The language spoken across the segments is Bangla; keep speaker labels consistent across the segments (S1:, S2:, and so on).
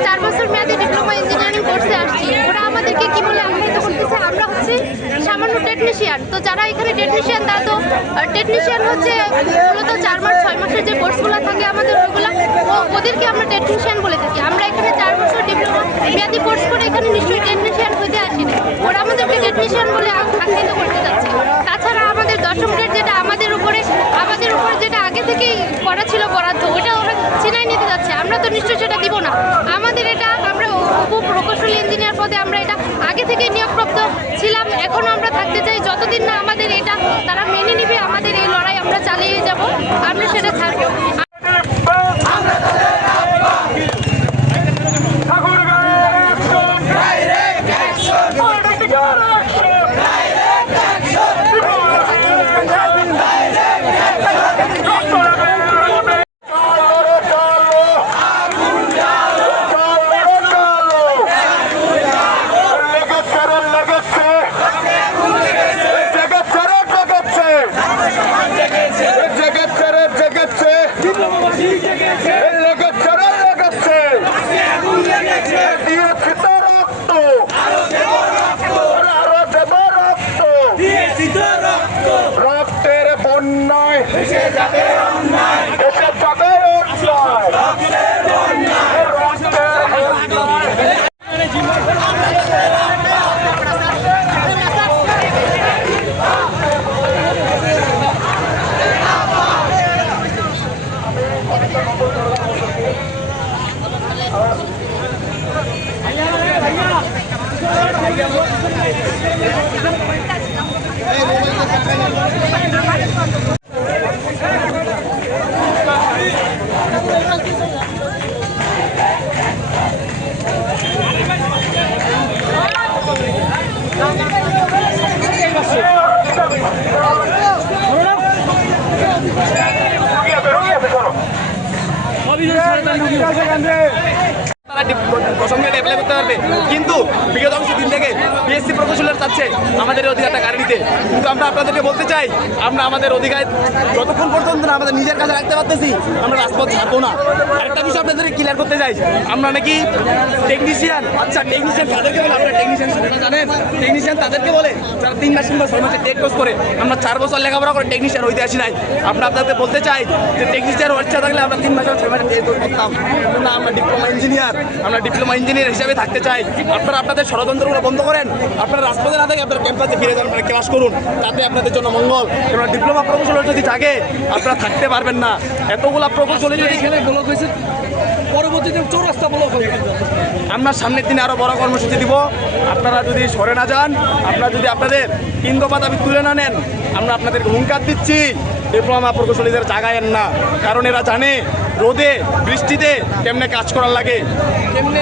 S1: চার বছর মেয়াদী ডিপ্লোমা ইঞ্জিনিয়ারিং কোর্সে আসছি। ওরা আমাদেরকে কি বলে আখ্যায়িত করতেছে আমরা হচ্ছে সামান্য টেকনিশিয়ান তো যারা এখানে টেকনিশিয়ান তারা তো টেকনিশিয়ান হচ্ছে মূলত চার মাস, ছয় মাসের যে কোর্সগুলো থাকে আমাদের ওইগুলো ও- ওদেরকে আমরা টেকনিশিয়ান বলে থাকি। আমরা এখানে চার বছর ডিপ্লোমা মেয়াদী কোর্স করে এখানে নিশ্চয়ই টেকনিশিয়ান হতে আসিনি ওরা আমাদেরকে টেকনিশিয়ান বলে আখ্যায়িত করতে যাচ্ছে। তাছাড়া আমাদের দশম গ্রেড যেটা আমাদের উপরে আমাদের উপরে যেটা আগে থেকেই করা ছিল বরাদ্দ ছিনাই নিতে যাচ্ছে। আমরা তো নিশ্চয়ই সেটা দিব না। আমাদের এটা আমরা উপ প্রকৌশলী ইঞ্জিনিয়ার পদে আমরা এটা আগে থেকে নিয়োগপ্রাপ্ত ছিলাম। এখনও আমরা থাকতে চাই যতদিন না আমাদের এটা তারা মেনে নিবে, আমাদের এই লড়াই আমরা চালিয়ে যাব, আমরা সেটা ছাড়বো।
S2: রক্তের বন্যায়। দেশে যাবে অন্যায়। রক্তের বন্যায়
S3: তারা প্রসঙ্গে পারবে কিন্তু বিগত অংশ দিন থেকে বিএসসি প্রকৌশলের চাচ্ছে আমাদের অধিকারটা কারে নিতে। কিন্তু আমরা আপনাদেরকে বলতে চাই, আমরা আমাদের অধিকার যতক্ষণ পর্যন্ত না আমাদের নিজের কাছে রাখতে পারতেছি, আমরা রাজপথ ছাড়বো না। আরেকটা বিষয় আপনাদেরকে ক্লিয়ার করতে চাই, আমরা নাকি টেকনিশিয়ান আচ্ছা টেকনিশিয়ান তাদেরকে বলে আপনারা টেকনিশিয়ান জানেন? টেকনিশিয়ান তাদেরকে বলে, যারা তিন মাস কিংবা ছয় মাসের টেক কোর্স করে, আমরা চার বছর লেখাপড়া করে টেকনিশিয়ান হইতে আসি নাই। আমরা আপনাদের বলতে চাই যে টেকনিশিয়ান ইচ্ছা থাকলে আমরা তিন মাসের ছয় মাসের টেক কোর্স করতাম। আমরা ডিপ্লোমা ইঞ্জিনিয়ার আমরা ডিপ্লোমা ইঞ্জিনিয়ার হিসেবে থাকতে চাই, আপনারা আপনাদের ষড়যন্ত্রগুলো বন্ধ করেন, আপনারা রাজপথে না থেকে আপনারা ক্যাম্পাসে ফিরে যান, আপনারা ক্লাস করুন, তাতে আপনাদের জন্য মঙ্গল। কারণ ডিপ্লোমা প্রকৌশলের যদি থাকে আপনারা থাকতে পারবেন না। এতগুলা প্রকৌশলী যদি
S4: এখানে ব্লক হয়েছে, পরবর্তীতে চৌরাস্তা ব্লক হয়ে
S3: আমরা সামনের দিনে আরও বড় কর্মসূচি দিব। আপনারা যদি সরে না যান, আপনারা যদি আপনাদের ইন্দোপা দাবি তুলে না নেন, আমরা আপনাদেরকে হুঙ্কার দিচ্ছি ডিপ্লোমা প্রকৌশলীদের জাগায়েন না। কারণ এরা জানে, রোদে, বৃষ্টিতে কেমনে কাজ করার লাগে।
S4: কেমনে?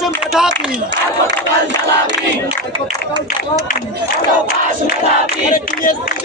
S3: পাশে মেধাবী আরে PSC